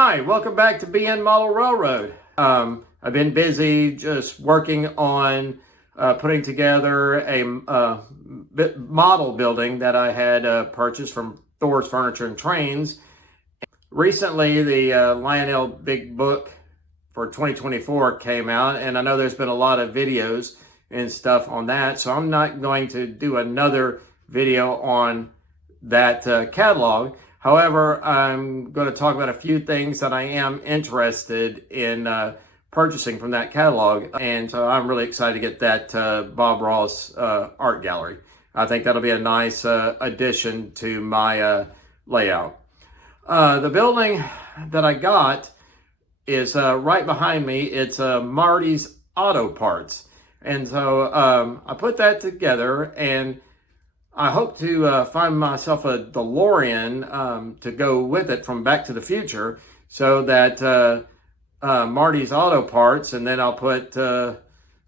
Hi, welcome back to BN Model Railroad. I've been busy just working on putting together a model building that I had purchased from Thor's Furniture and Trains. Recently, the Lionel Big Book for 2024 came out, and I know there's been a lot of videos and stuff on that, so I'm not going to do another video on that catalog. However, I'm going to talk about a few things that I am interested in purchasing from that catalog. And so I'm really excited to get that Bob Ross art gallery. I think that'll be a nice addition to my layout. The building that I got is right behind me. It's Marty's Auto Parts. And so I put that together, and I hope to find myself a DeLorean to go with it from Back to the Future, so that Marty's Auto Parts, and then I'll put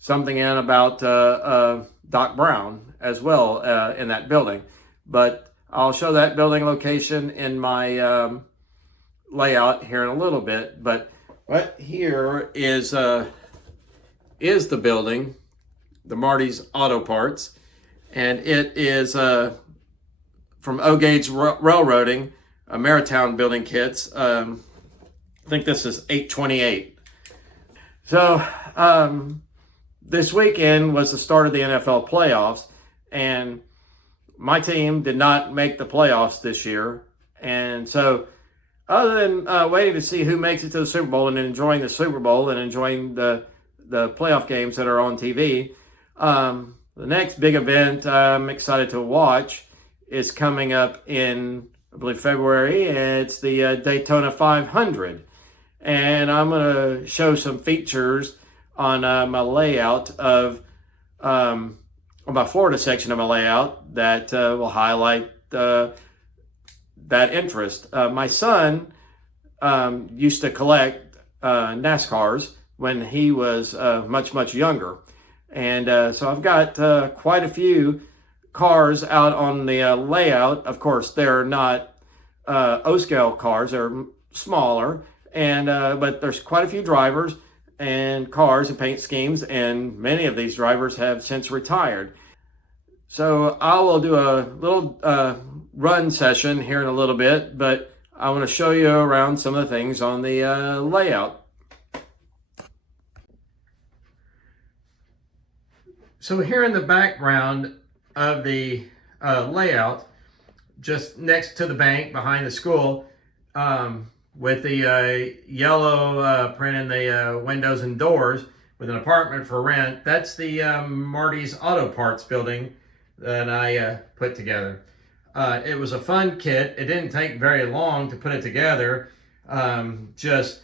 something in about Doc Brown as well in that building. But I'll show that building location in my layout here in a little bit. But right here is the building, the Marty's Auto Parts. And it is from O-Gauge Railroading, Ameri-Towne building kits. I think this is 828. So this weekend was the start of the NFL playoffs, and my team did not make the playoffs this year. And so other than waiting to see who makes it to the Super Bowl and enjoying the Super Bowl and enjoying the playoff games that are on TV, the next big event I'm excited to watch is coming up in, I believe, February. It's the Daytona 500. And I'm going to show some features on my layout of, on my Florida section of my layout that will highlight that interest. My son used to collect NASCARs when he was much younger. And so I've got quite a few cars out on the layout. Of course, they're not O-scale cars, they're smaller, and but there's quite a few drivers and cars and paint schemes, and many of these drivers have since retired. So I will do a little run session here in a little bit, but I want to show you around some of the things on the layout. So here in the background of the layout, just next to the bank behind the school, with the yellow print in the windows and doors with an apartment for rent, that's the Marty's Auto Parts building that I put together. It was a fun kit. It didn't take very long to put it together. Just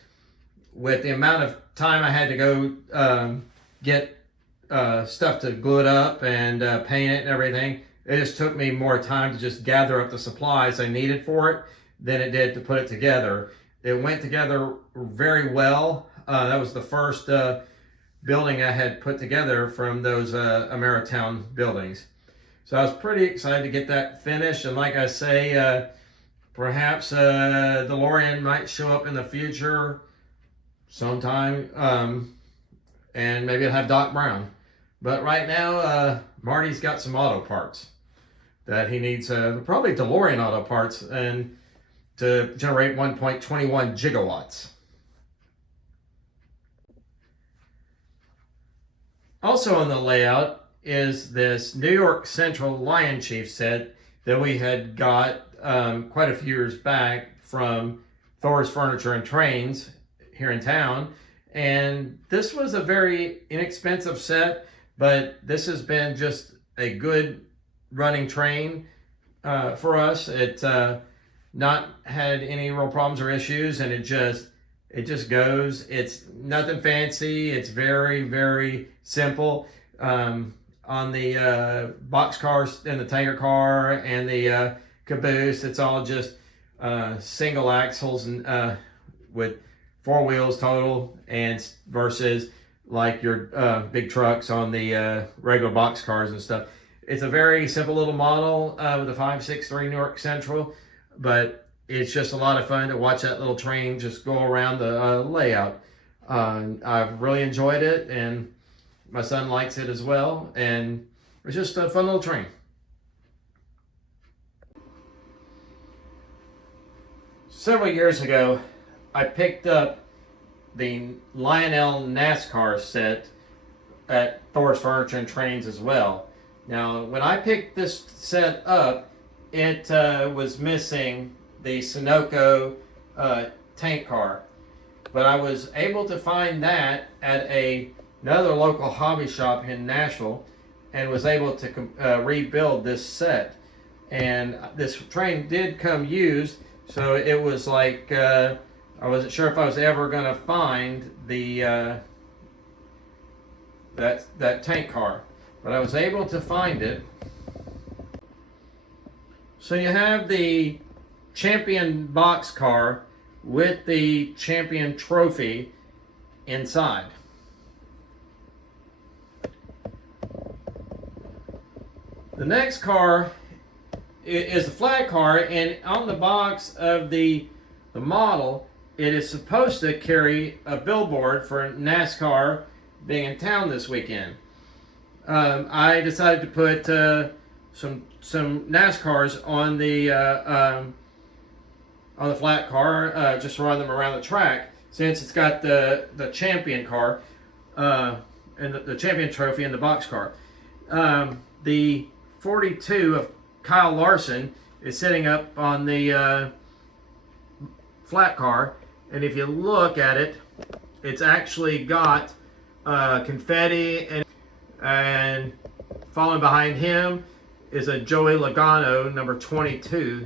with the amount of time I had to go get stuff to glue it up and paint it and everything, it just took me more time to just gather up the supplies I needed for it than it did to put it together. It went together very well. That was the first building I had put together from those Ameri-Towne buildings. So I was pretty excited to get that finished, and like I say, perhaps DeLorean might show up in the future sometime, and maybe it'll have Doc Brown. But right now, Marty's got some auto parts that he needs, probably DeLorean auto parts, and to generate 1.21 gigawatts. Also on the layout is this New York Central Lion Chief set that we had got quite a few years back from Thor's Furniture and Trains here in town. And this was a very inexpensive set, but this has been just a good running train for us. It's not had any real problems or issues, and it just goes. It's nothing fancy. It's very simple. On the box cars and the tanker car and the caboose, it's all just single axles and with 4 wheels total, and versus like your big trucks on the regular box cars and stuff. It's a very simple little model with a 563 New York Central, but it's just a lot of fun to watch that little train just go around the layout. I've really enjoyed it, and my son likes it as well, and it's just a fun little train. Several years ago, I picked up the Lionel NASCAR set at Thor's Furniture and Trains as well. Now, when I picked this set up, it was missing the Sunoco tank car, but I was able to find that at another local hobby shop in Nashville, and was able to rebuild this set. And this train did come used, so it was like I wasn't sure if I was ever going to find the that tank car, but I was able to find it. So you have the champion box car with the champion trophy inside. The next car is a flat car, and on the box of the model, it is supposed to carry a billboard for NASCAR being in town this weekend. I decided to put some NASCARs on the flat car, just run them around the track, since it's got the champion car and the champion trophy in the box car. The 42 of Kyle Larson is sitting up on the flat car, and if you look at it, it's actually got confetti, and following behind him is a Joey Logano number 22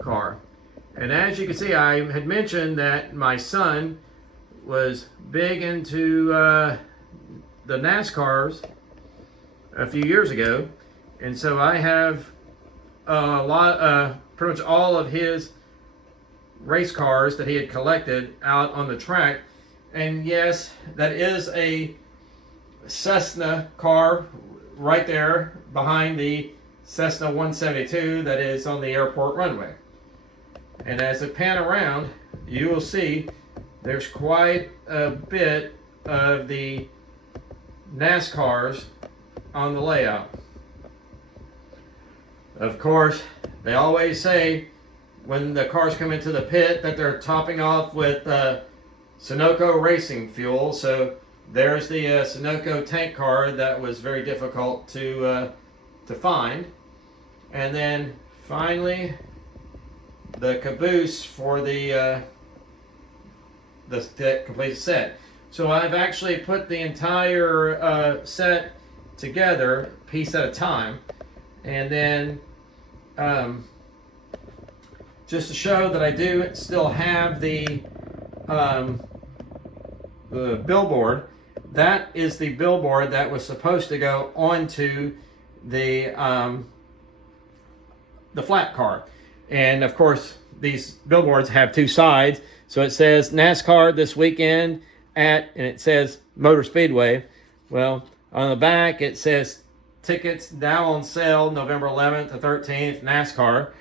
car. And as you can see, I had mentioned that my son was big into the NASCARs a few years ago, and so I have pretty much all of his race cars that he had collected out on the track. And yes, that is a Cessna car right there behind the Cessna 172 that is on the airport runway. And as I pan around, you will see there's quite a bit of the NASCARs on the layout. Of course, they always say when the cars come into the pit that they're topping off with Sunoco racing fuel. So there's the Sunoco tank car that was very difficult to find. And then finally, the caboose for the complete set. So I've actually put the entire set together, piece at a time, and then just to show that I do still have the billboard. That is the billboard that was supposed to go onto the flat car. And of course, these billboards have two sides. So it says NASCAR this weekend and it says Motor Speedway. Well, on the back it says tickets now on sale November 11th to 13th, NASCAR.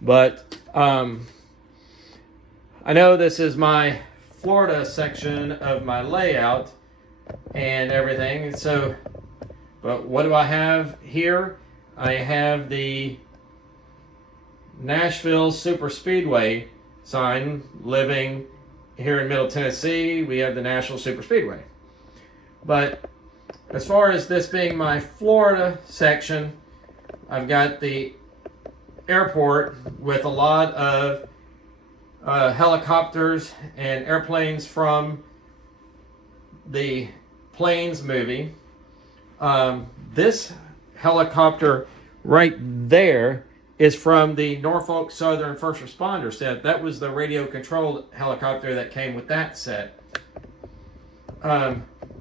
But I know this is my Florida section of my layout and everything. So, but what do I have here? I have the Nashville Super Speedway sign. Living here in Middle Tennessee, we have the Nashville Super Speedway. But as far as this being my Florida section, I've got the airport with a lot of helicopters and airplanes from the Planes movie. This helicopter right there is from the Norfolk Southern First Responder set. That was the radio-controlled helicopter that came with that set.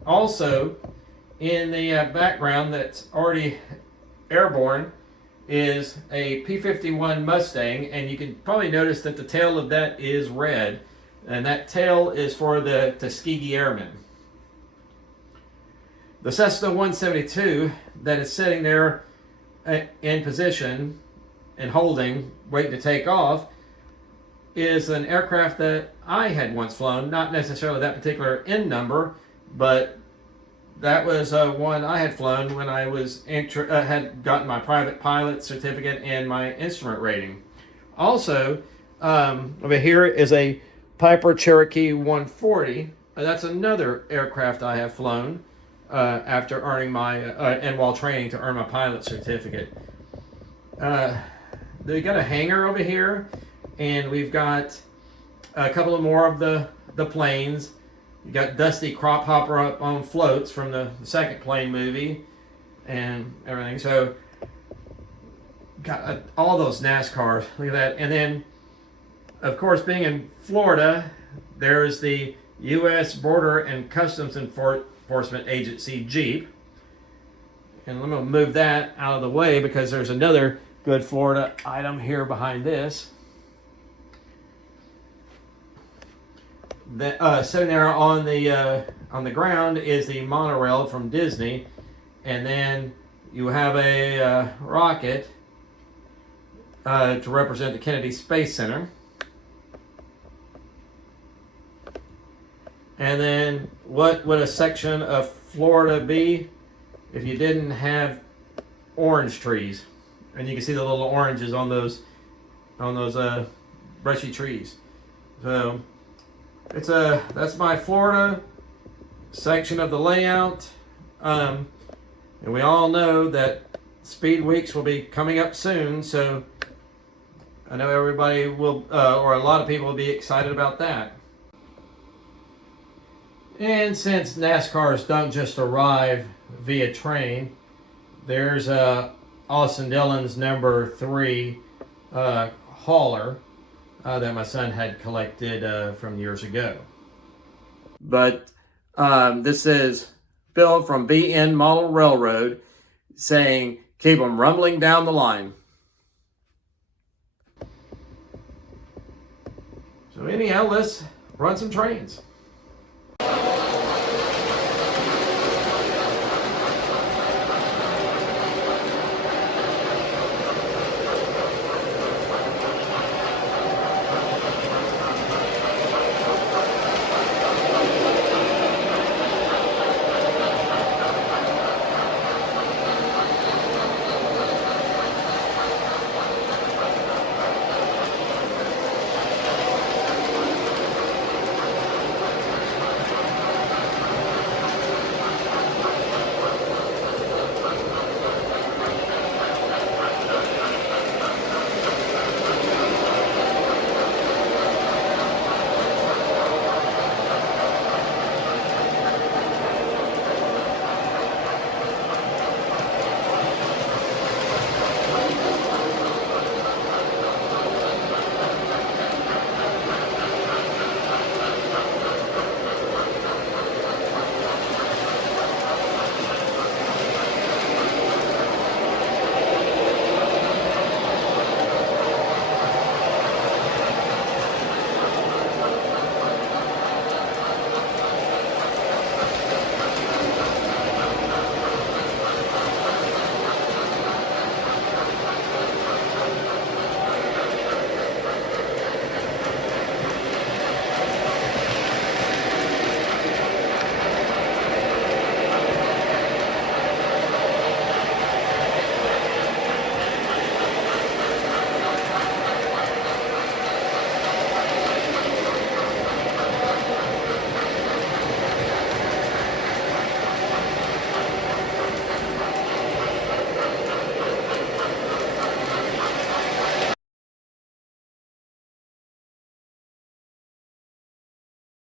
Also, in the background that's already airborne is a P-51 Mustang, and you can probably notice that the tail of that is red, and that tail is for the Tuskegee Airmen. The Cessna 172 that is sitting there in position and holding, waiting to take off, is an aircraft that I had once flown, not necessarily that particular N number, but that was one I had flown when I was had gotten my private pilot certificate and my instrument rating. Also, over here is a Piper Cherokee 140. That's another aircraft I have flown after earning my, and while training to earn my pilot certificate. They got a hangar over here, and we've got a couple of more of the planes. You got Dusty Crop Hopper up on floats from the second plane movie and everything. So got all those NASCARs. Look at that. And then, of course, being in Florida, there's the U.S. Border and Customs Enforcement Agency Jeep. And I'm going to move that out of the way because there's another good Florida item here behind this. Sitting there on the ground is the monorail from Disney, and then you have a rocket to represent the Kennedy Space Center. And then what would a section of Florida be if you didn't have orange trees? And you can see the little oranges on those brushy trees. So that's my Florida section of the layout. And we all know that Speed Weeks will be coming up soon, so I know everybody will, or a lot of people will be excited about that. And since NASCARs don't just arrive via train, there's Austin Dillon's number 3 hauler that my son had collected from years ago. But this is Bill from BN Model Railroad saying, keep them rumbling down the line. So anyhow, let's run some trains.